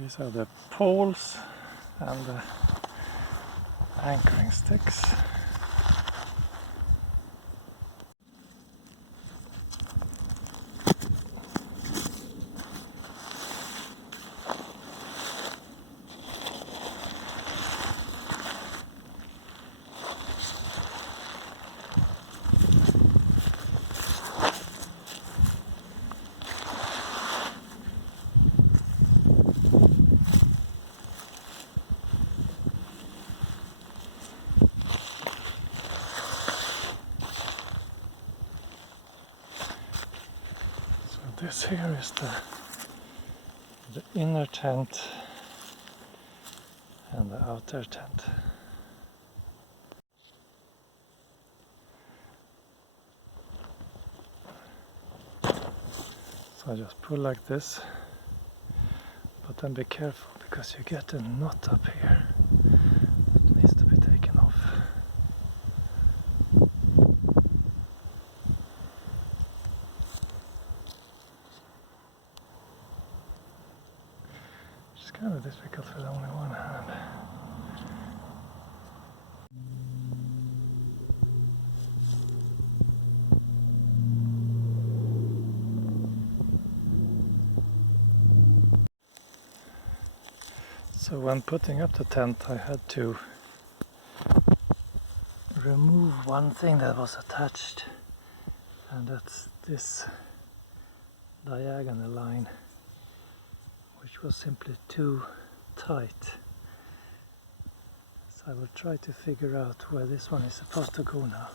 These are the poles and the anchoring sticks. This here is the inner tent and the outer tent. So I just pull like this, but then be careful because you get a knot up here that needs to be taken off. It's kind of difficult with only one hand. So when putting up the tent I had to remove one thing that was attached, and that's this diagonal line, which was simply too tight. So I will try to figure out where this one is supposed to go now.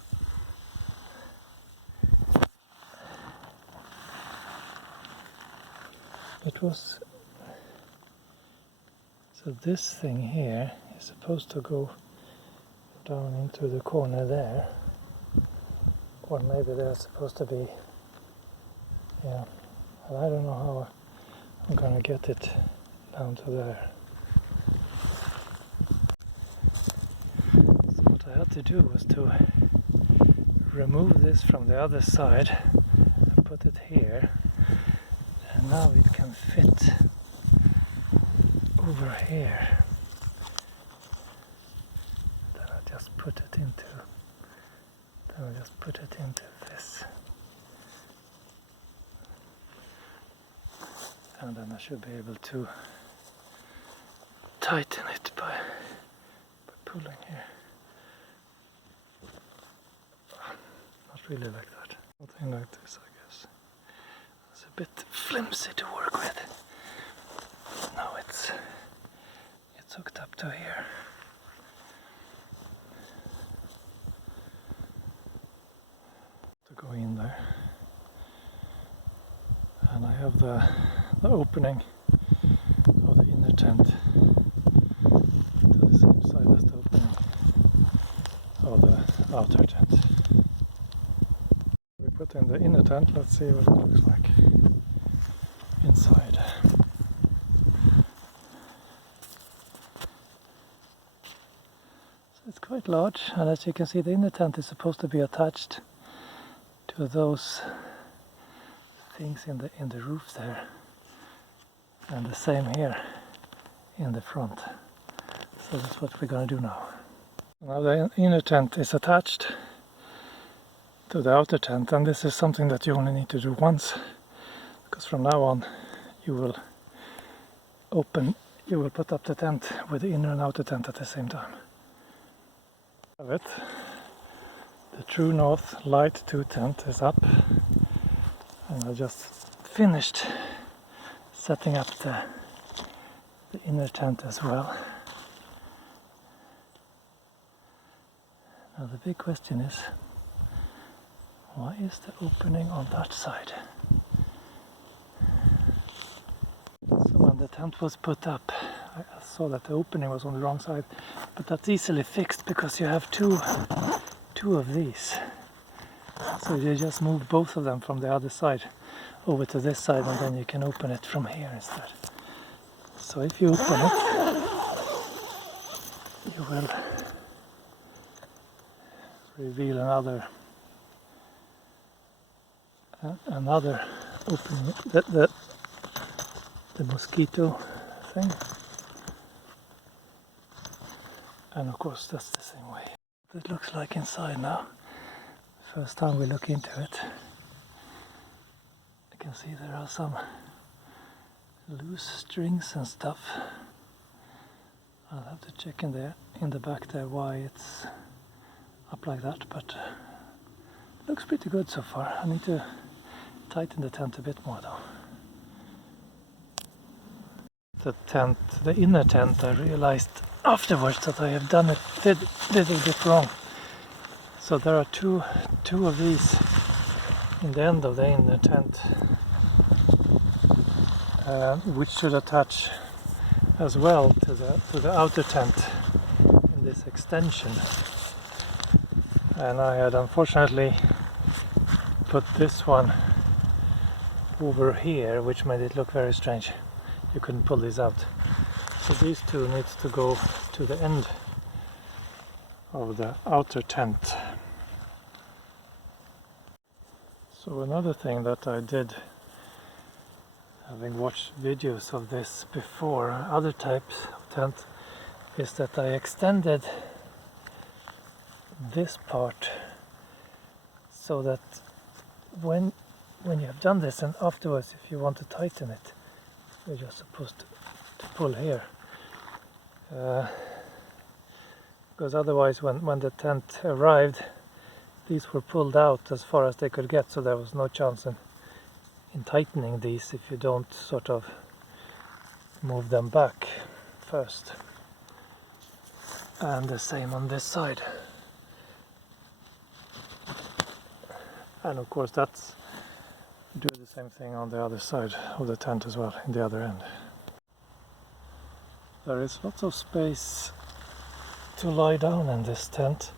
So this thing here is supposed to go down into the corner there, or maybe they're supposed to be, yeah, and I don't know how I'm gonna get it down to there. So what I had to do was to remove this from the other side and put it here, and now it can fit over here. Then I just put it into this, and then I should be able to tighten it by pulling here. Not really like that. Something like this, I guess. It's a bit flimsy to work with. Now it's hooked up to here. To go in there, and I have the opening of the inner tent to the same side as the opening of the outer tent. We put in the inner tent. Let's see what it looks like inside. It's quite large, and as you can see, the inner tent is supposed to be attached to those things in the roof there, and the same here in the front. So that's what we're going to do now. Now the inner tent is attached to the outer tent, and this is something that you only need to do once, because from now on you will put up the tent with the inner and outer tent at the same time. Have it. The true North Lite 2 tent is up, and I just finished setting up the inner tent as well. Now the big question is, why is the opening on that side? So when the tent was put up, I saw that the opening was on the wrong side, but that's easily fixed because you have two of these. So you just move both of them from the other side over to this side, and then you can open it from here instead. So if you open it, you will reveal another opening, the mosquito everything. And of course that's the same way. It looks like inside now. First time we look into it. You can see there are some loose strings and stuff. I'll have to check in the back there why it's up like that, but looks pretty good so far. I need to tighten the tent a bit more though. The inner tent, I realized afterwards that I have done it little bit wrong. So there are two of these in the end of the inner tent, which should attach as well to the outer tent in this extension. And I had unfortunately put this one over here, which made it look very strange. You couldn't pull these out. So these two needs to go to the end of the outer tent. So another thing that I did, having watched videos of this before, other types of tent, is that I extended this part so that when you have done this and afterwards if you want to tighten it, you're just supposed to pull here. Because otherwise when the tent arrived, these were pulled out as far as they could get, so there was no chance in tightening these if you don't sort of move them back first. And the same on this side. And of course that's do the same thing on the other side of the tent as well, in the other end. There is lots of space to lie down in this tent.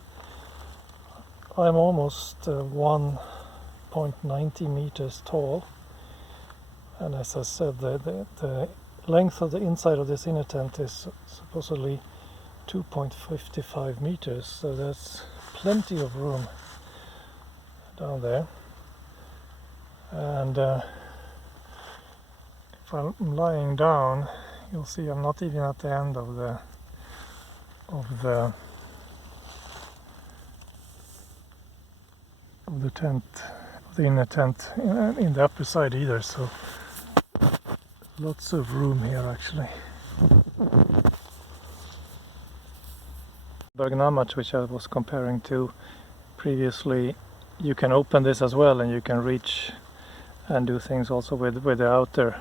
I'm almost 1.90 meters tall, and as I said, the length of the inside of this inner tent is supposedly 2.55 meters, so there's plenty of room down there. And if I'm lying down, you'll see I'm not even at the end of the tent, of the inner tent, in the upper side either, so lots of room here actually. Bergnamat, which I was comparing to previously, you can open this as well and you can reach and do things also with the outer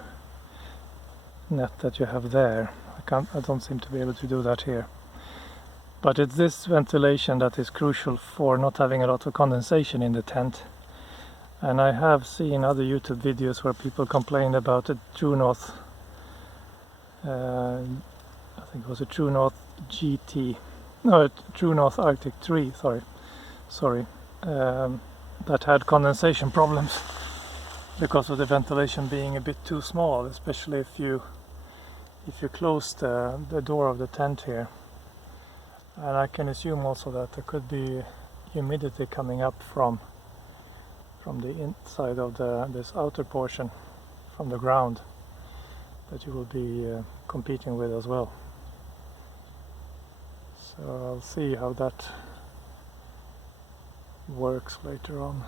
net that you have there. I don't seem to be able to do that here. But it's this ventilation that is crucial for not having a lot of condensation in the tent. And I have seen other YouTube videos where people complained about a True North, I think it was a True North GT, no, a True North Arctic 3, sorry, that had condensation problems because of the ventilation being a bit too small, especially if you close the door of the tent here. And I can assume also that there could be humidity coming up from the inside of this outer portion, from the ground, that you will be competing with as well. So I'll see how that works later on.